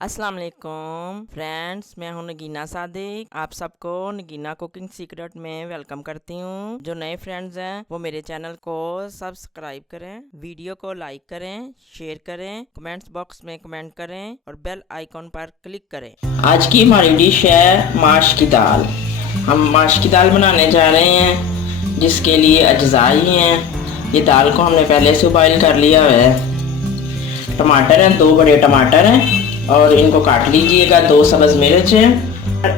अस्सलाम वालेकुम फ्रेंड्स, मैं हूं नगीना सादिक। आप सबको नगीना कुकिंग सीक्रेट में वेलकम करती हूं। जो नए फ्रेंड्स हैं वो मेरे चैनल को सब्सक्राइब करें, वीडियो को लाइक करें, शेयर करें, कमेंट्स बॉक्स में कमेंट करें और बेल आइकॉन पर क्लिक करें। आज की हमारी डिश है माश की दाल। हम माश की दाल बनाने जा रहे हैं, जिसके लिए अज्जा ही हैं। ये दाल को हमने पहले से बॉईल कर लिया है। टमाटर हैं, 2 बड़े टमाटर हैं और इनको काट लीजिएगा। 2 सब्ज़ मिर्च,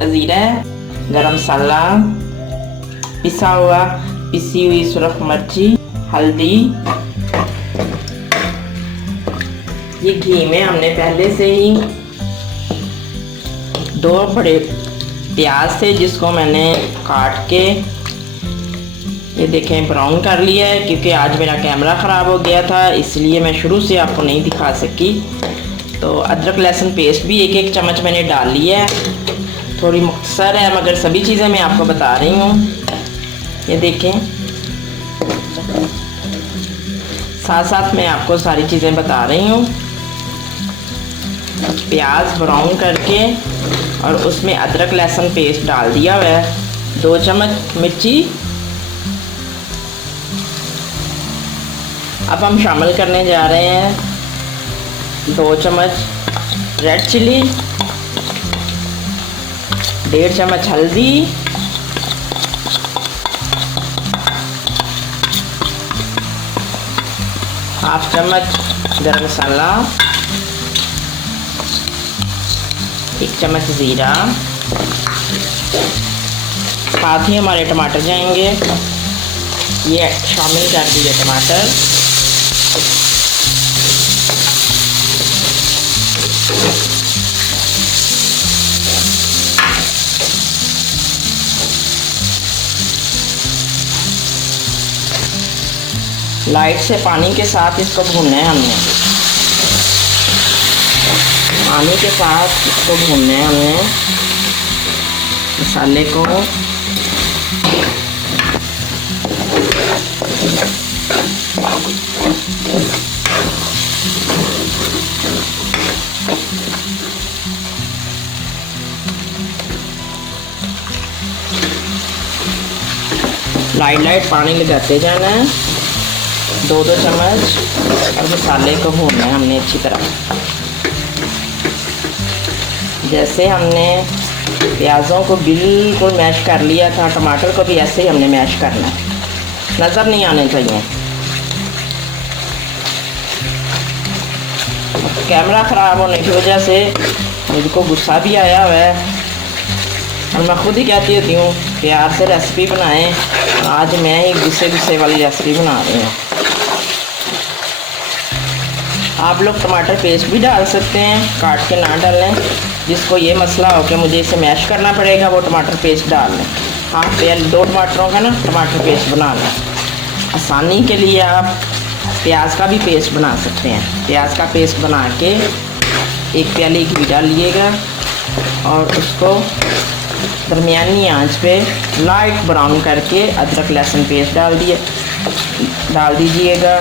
ज़ीरा, गरम मसाला, पिसी हुई सुरख मिर्ची, हल्दी। ये घी में हमने पहले से ही 2 बड़े प्याज थे जिसको मैंने काट के ये देखें ब्राउन कर लिया है। क्योंकि आज मेरा कैमरा ख़राब हो गया था इसलिए मैं शुरू से आपको नहीं दिखा सकी। तो अदरक लहसुन पेस्ट भी 1-1 चम्मच मैंने डाल लिया है। थोड़ी मुख्तसर है मगर सभी चीज़ें मैं आपको बता रही हूँ। ये देखें, साथ साथ मैं आपको सारी चीज़ें बता रही हूँ। प्याज ब्राउन करके और उसमें अदरक लहसुन पेस्ट डाल दिया हुआ है। 2 चम्मच मिर्ची अब हम शामिल करने जा रहे हैं। 2 चम्मच रेड चिली, 1.5 चम्मच हल्दी, 1/2 चम्मच गरम मसाला, 1 चम्मच ज़ीरा। साथ ही हमारे टमाटर जाएंगे। ये शामिल कर दिए टमाटर। लाइट से पानी के साथ इसको भूनना है हमने। पानी के साथ इसको भूनना है हमने मसाले को। लाइट पानी लगाते जाना है। 2-2 चम्मच और मसाले को भूनना है हमने अच्छी तरह। जैसे हमने प्याज़ों को बिल्कुल मैश कर लिया था, टमाटर को भी ऐसे ही हमने मैश करना है, नज़र नहीं आने चाहिए। कैमरा ख़राब होने की वजह से मुझको गुस्सा भी आया हुआ है और मैं खुद ही कहती होती हूँ प्यार से रेसिपी बनाएं। आज मैं ही गुस्से वाली रेसिपी बना रही हूँ। आप लोग टमाटर पेस्ट भी डाल सकते हैं, काट के ना डालें। जिसको ये मसला हो कि मुझे इसे मैश करना पड़ेगा वो टमाटर पेस्ट डाल लें। हाँ, 2 टमाटरों का ना टमाटर पेस्ट बना लें। आसानी के लिए आप प्याज का भी पेस्ट बना सकते हैं। प्याज का पेस्ट बना के 1 प्याली घी डालिएगा और उसको दरमियानी आंच पे लाइट ब्राउन करके अदरक लहसुन पेस्ट डाल दीजिएगा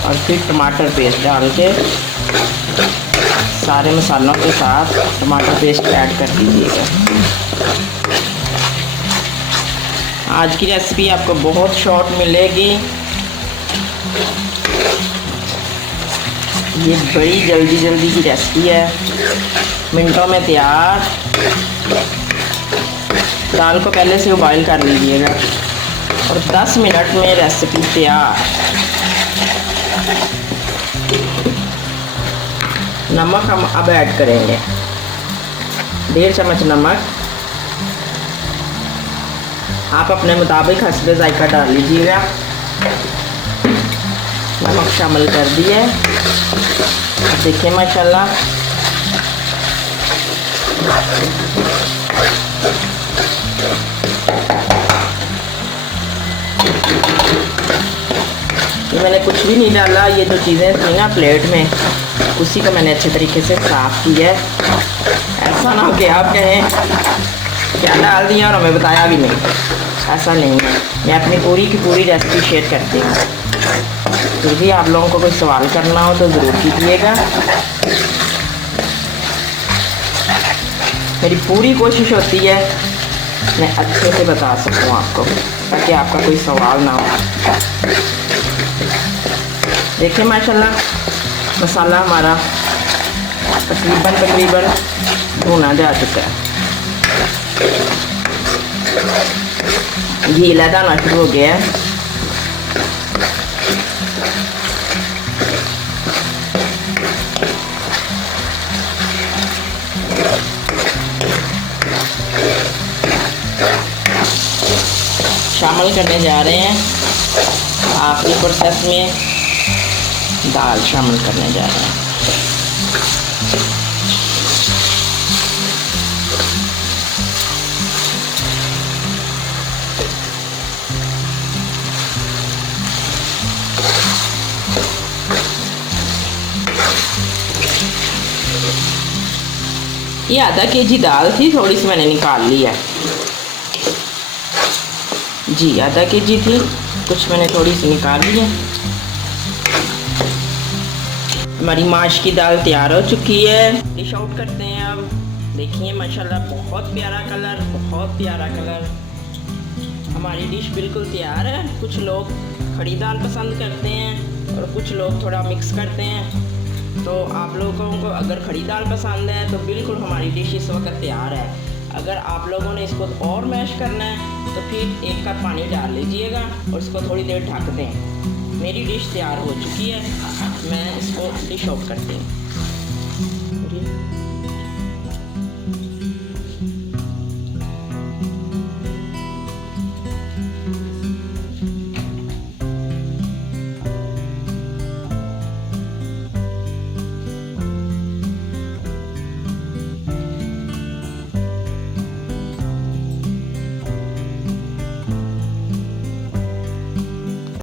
और फिर टमाटर पेस्ट डाल के सारे मसालों के साथ टमाटर पेस्ट ऐड कर दीजिएगा। आज की रेसिपी आपको बहुत शॉर्ट मिलेगी। ये बड़ी जल्दी की रेसिपी है, मिनटों में तैयार। दाल को पहले से बॉईल कर लीजिएगा और 10 मिनट में रेसिपी तैयार। नमक हम अब ऐड करेंगे। 1.5 चम्मच नमक। आप अपने मुताबिक हस्बे जायका डाल लीजिएगा। नमक शामिल कर दिए। देखिए माशाल्लाह ये मैंने कुछ भी नहीं डाला। ये जो चीज़ें थी ना प्लेट में उसी को मैंने अच्छे तरीके से साफ़ किया है। ऐसा ना हो कि आप कहें क्या डाल दिया और हमें बताया भी नहीं। ऐसा नहीं है, मैं अपनी पूरी की पूरी रेसिपी शेयर करती हूँ। फिर भी आप लोगों को कोई सवाल करना हो तो ज़रूर कीजिएगा। मेरी पूरी कोशिश होती है मैं अच्छे से बता सकूं आपको, ताकि आपका कोई सवाल ना हो। देखिए माशाल्लाह मसाला हमारा तकरीबन भुना जा चुका है। घी लहदा आना शुरू हो गया है। शामिल करने जा रहे हैं आखिरी प्रोसेस में, दाल शामिल करने जा रहे हैं। ये आधा केजी दाल थी, थोड़ी सी मैंने निकाल ली है जी, आधा केजी थी, कुछ मैंने थोड़ी सी निकाल ली है। हमारी माश की दाल तैयार हो चुकी है। डिश आउट करते हैं अब। देखिए माशाल्लाह बहुत प्यारा कलर, बहुत प्यारा कलर। हमारी डिश बिल्कुल तैयार है। कुछ लोग खड़ी दाल पसंद करते हैं और कुछ लोग थोड़ा मिक्स करते हैं। तो आप लोगों को अगर खड़ी दाल पसंद है तो बिल्कुल हमारी डिश इस वक्त तैयार है। अगर आप लोगों ने इसको और मैश करना है तो फिर 1 कप पानी डाल लीजिएगा और इसको थोड़ी देर ढक दें। मेरी डिश तैयार हो चुकी है, मैं इसको डिश आउट करती हूँ।